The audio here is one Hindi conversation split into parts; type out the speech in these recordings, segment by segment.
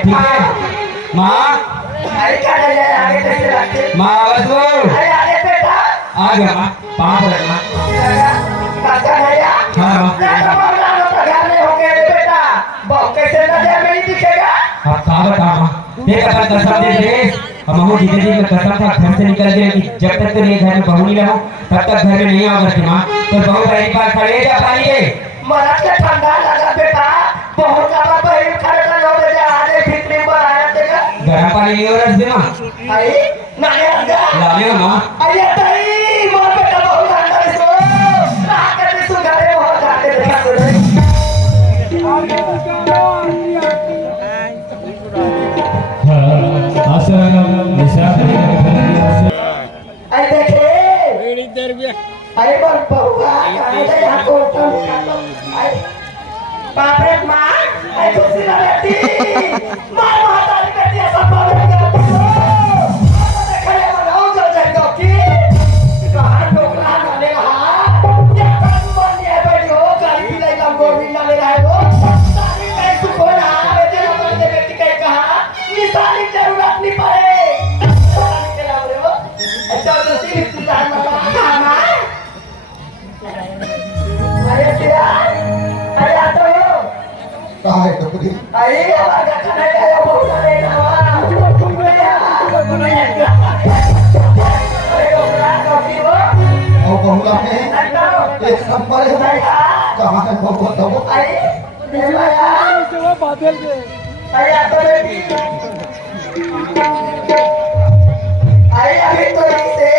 ठीक है माँ अरे क्या आगे कैसे रखते माँ आवाज दो अरे आगे बेटा आ गया माँ पाँव पकड़ माँ काका भैया हाँ माँ घर में हो गए बेटा बहु कैसे नजर में नहीं दिखेगा आप कहाँ बता माँ देख अपन कसम दे दे हम हूँ जितने दिन में कसम था घर से निकल गए कि जब तक तो ये घर में बहू नहीं रहूँ तब तक घर में नहीं आऊंगा कि माँ तो बहू पहली बार खड़े जा पानी के मरा के ठंडा लगा बेटा बहुत ज्यादा बहन खड़े कर लो बेटा आने भीतरी पर आया देगा गर्म पानी नहीं हो रहा इसमें माँ आई नाले आजा लाने हो माँ अरे तई मोर बेटा बहुत ठंडा इसको आके भी सुधारे बहुत जाते देखा तो आई देखे आई बोल बहुआ कहां से यहां को आई बाप रे मां आई खुशी ना रहती मां महातारी बेटी सब बात में करती हो देखे मनाओ जो जगह की कहां टोकरा ना ले रहा क्या काम बन है बेटी हो गाड़ी भी ले लम गोभी ना ले रहा है वो सारी कैसे को ना बेटे मन दे बेटी के कहा निशानी जरूरत नहीं पड़े के नाम रे वो अच्छा तो सिर्फ तुझा मामा अरे तेरा अरे आता हो कहाँ है टोकरी अरे हमारा खाना खाया बहुत सारे नवा अरे ओकरा कॉफी हो और बहुला में अंडा एक नंबर है कहाँ है वो बताओ अरे देवाया अरे आता बेटी अरे अभी तो ऐसे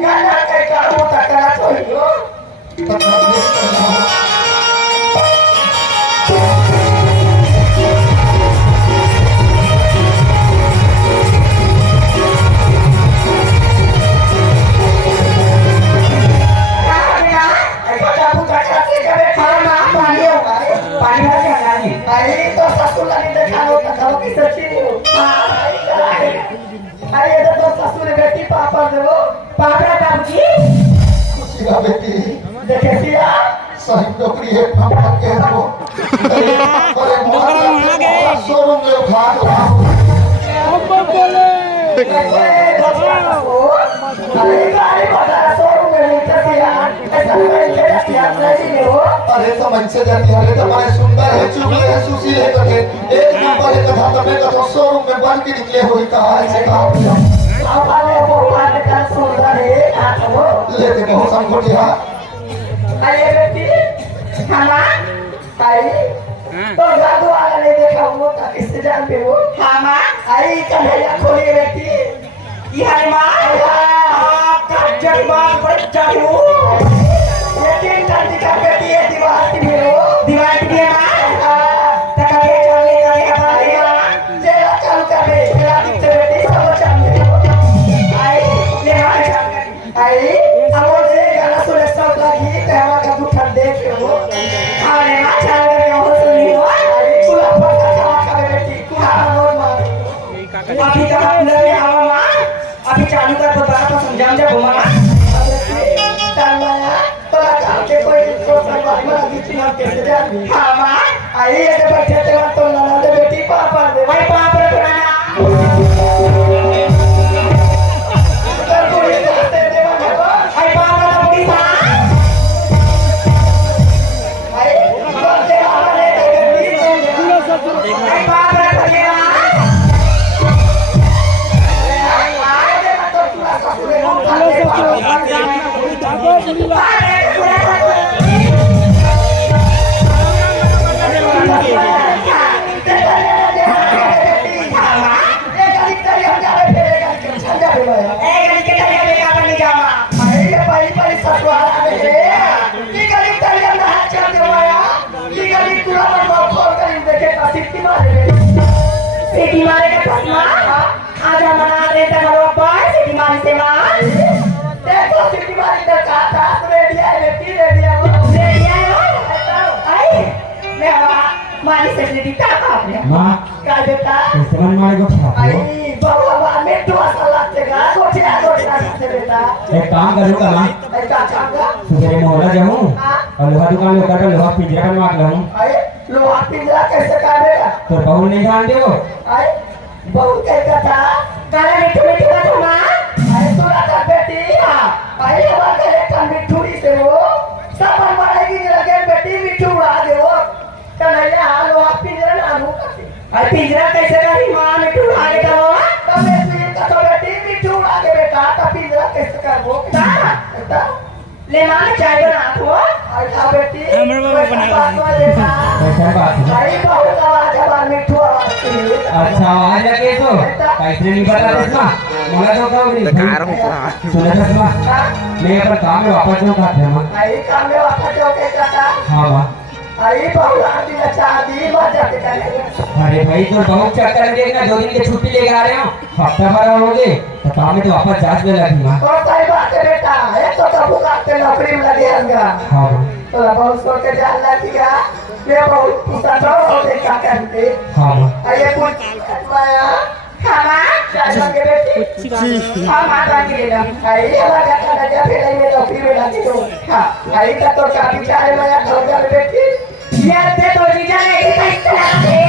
गाना के काम तकरा छोड़ो अरे तो ससुर लगी देखा हो कथाओ की सच्ची हो अरे तो ससुर बेटी पापा देवो पापा बाबूजी सीधा बेटी देखे सिया सही टोकरी एक नंबर के दो अरे मोहल्ला शोरूम में उठा दो अरे गाड़ी बाजार शोरूम में नीचे सिया ऐसा नहीं के सिया नहीं हो अरे तो मन से जाती है तो बड़े सुंदर है चुगले है सुशील है करके एक नंबर है कथा तो मैं कथा शोरूम में बन के निकले हुई कहा है कहा हमारे बहुत का सुंदर है हाथ हो लेते बहुत संकोटिया अरे बेटी खाना आई तो जादू वाला नहीं देखा वो का किससे जानते हो खाना आई कन्हैया खोली बेटी ये है माँ का जगबाग पर चाहू ये तीन कांटी का बेटी है दीवार की भी हो दीवार की भी है माँ तक के चलने का है हमारे माँ जेला चालू कर दे जेला दिखते बेटी सब चालू आई ले माँ आई अब से गाना सुने सब लगी कहवा का दुखन देख लो अरे मां चल गए हो सुनी हो कुला पक्का खावा खावे बेटी कुला नोट मार अभी का लगे हवा मां अभी चालू कर दोबारा तो समझाऊं जा घुमा चल माया तोला काम के कोई तो सरवाई में बीच में कैसे जा हां मां आई ये बैठे थे तो ना दे बेटी पापा दे भाई पाप रे पुराना सिटी मारे का कसमा आज हमारा रेता हरो पाए सिटी मारे से मार देखो सिटी मारे का काटा रेडिया रेडिया आई मैं मारी फैसिलिटी का आपने माँ का बेटा समझ मारे को छाप आई बाबा में तो साला तेगा गोठे से बेटा एक काम करूँगा माँ आई का सुबह मोहल्ला जाऊँ और लोहा दुकान में उतर कर लोहा पिंजरा बनवा के लाऊँ लोहा पिंजरा कैसे काटेगा तो बहू नहीं ध्यान दे वो आई बहुत कहता था काला मिठू मिठू का तो मां आई तोरा का बेटी हां आई हमार के एक मिठूरी से वो सब बनवाएगी लगे बेटी मिठू उड़ा दे वो कन्हैया लोहा पिंजरा नानू काटे आई पिंजरा कैसे करी मां मिठू उड़ा दे वो तब इसलिए तो बेटी मिठू उड़ा दे बेटा तो पिंजरा कैसे कर वो बेटा ले मां चाय बना दो आई खा बेटी हमरे बाबा बना बेटा कैसा बात है आई बहुत आवाज है मिठू आवाज की अच्छा आवाज लगे तो कैसे नहीं बता देना मोला तो कहो नहीं बेकार हूँ पूरा। सुना था मैं अपन काम में वापस जो का थे आई काम में वापस जो के काका हाँ बा आई बहुत आदमी अच्छा दी मजा के करे अरे भाई तो बहुत चक्कर में देखना 2 दिन की छुट्टी लेके आ रहे हो हफ्ता भर हो गए तो काम में तो वापस जांच में लगी मां और सही बात है बेटा है तो कबू काटे नौकरी में लगे अंगा हाँ तो बहुत सोच के जान लगिया मैं बहुत पूछा तो होते क्या करते हाँ आइए कुछ माया खाना चाय लगे बेटी हाँ माता के लिए आई हमारा का लगा फिर मैं नौकरी में लगी तो हाँ आई का तो का बिचारे माया घर जा बेटी यार ते तो जीजा ने कैसे लगे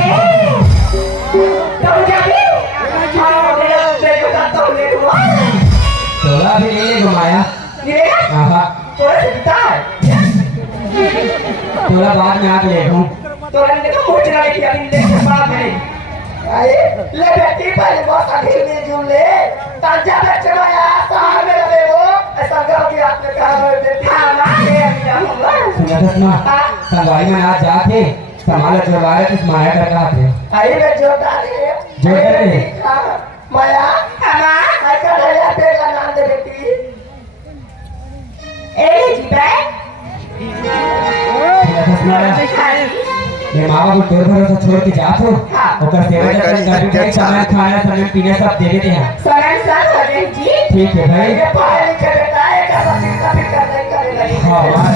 तो जाबी हाँ मेरे को तो ले लो थोड़ा भी नहीं घुमाया ये हाँ तो सीता है थोड़ा बाद में आके ले लूं तो रंग तो पूछ रहा है कि अभी देख बाप में आए ले बेटी पहले बहुत अभी में जुम ले ताजा बच्चे माया साहब में रहे वो ऐसा गाँव की आपने कहा बेटी हाँ ना ये अभी जाऊँगा सुना था सुना संगवारी में आज जाते संभाल करवाए किस माया का कहा थे आई में जो डाले जो डाले? माया हमा आई का नया बेटा नाम दे बेटी ए जीबे सुना था सुना ये माँ बाबू तोर भरोसा छोड़ के जात हो ओकर सेवा जतन कर के समय खाना समय पीना सब दे देते हैं सरन सर हरे जी ठीक है भाई ये पढ़ाई लिखे बेटा है का बच्चा भी करने लगी हाँ माँ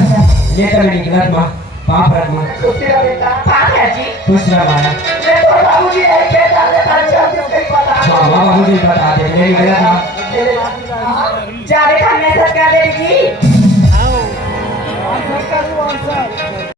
ये तो मैं निकला माँ पाप रख माँ खुशी रहो बेटा पाप है जी खुश रह माँ ये तो बाबूजी है बेटा ले पंचायत के कई पता हाँ माँ बाबू जी बता दे मैं निकला था जा बेटा मैसेज कर दे जी